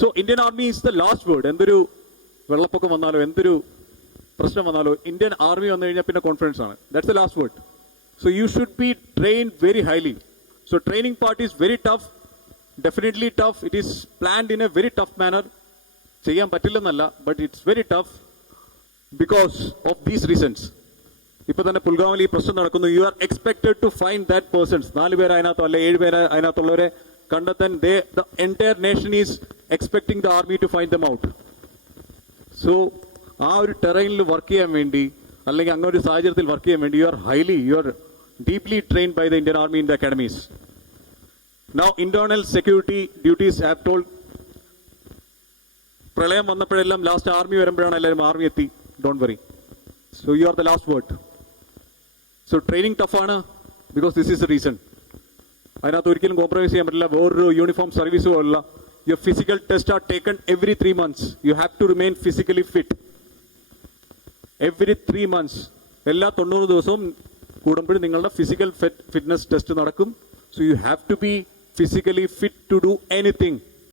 So Indian army is the last word. എന്തൊരു വെള്ളപ്പൊക്കം വന്നാലോ എന്തൊരു പ്രശ്നം വന്നാലോ ഇന്ത്യൻ ആർമി വന്നു കഴിഞ്ഞാൽ പിന്നെ കോൺഫിഡൻസ് ആണ്. That's the last word. So you should be trained very highly. So training part is very tough, definitely tough. It is planned in a very tough manner. ചെയ്യാൻ പറ്റില്ലെന്നല്ല, but it's very tough because of these reasons. ഇപ്പൊ തന്നെ പുൽഗാമിൽ ഈ പ്രശ്നം നടക്കുന്നു. You are expected to find that persons. 4 പേര് അതിനകത്തോ അല്ലെ 7 പേര് അതിനകത്തുള്ളവരെ കണ്ടെത്താൻ the entire nation is expecting the army to find them out. So ആ ഒരു ടെറൈനിൽ വർക്ക് ചെയ്യാൻ വേണ്ടി അല്ലെങ്കിൽ അങ്ങനെ ഒരു സാഹചര്യത്തിൽ വർക്ക് ചെയ്യാൻ വേണ്ടി you are deeply trained by the Indian army in the academies. Now internal security duties have told. പ്രളയം വന്നപ്പോഴെല്ലാം ലാസ്റ്റ് ആർമി വരുമ്പോഴാണ് എല്ലാവരും ആർമി എത്തി. Don't worry. So you are the last word. So training ടഫാണ് because this is the reason. അതിനകത്ത് ഒരിക്കലും compromise ചെയ്യാൻ പറ്റില്ല. വേറൊരു യൂണിഫോം സർവീസോ അല്ല. Your physical test are taken every 3 months. You have to remain physically fit every 3 months. എല്ലാ 90 ദിവസവും കൂടുമ്പോഴും നിങ്ങളുടെ ഫിസിക്കൽ ഫിറ്റ്നസ് ടെസ്റ്റ് നടക്കും. So you have to be physically fit to do anything.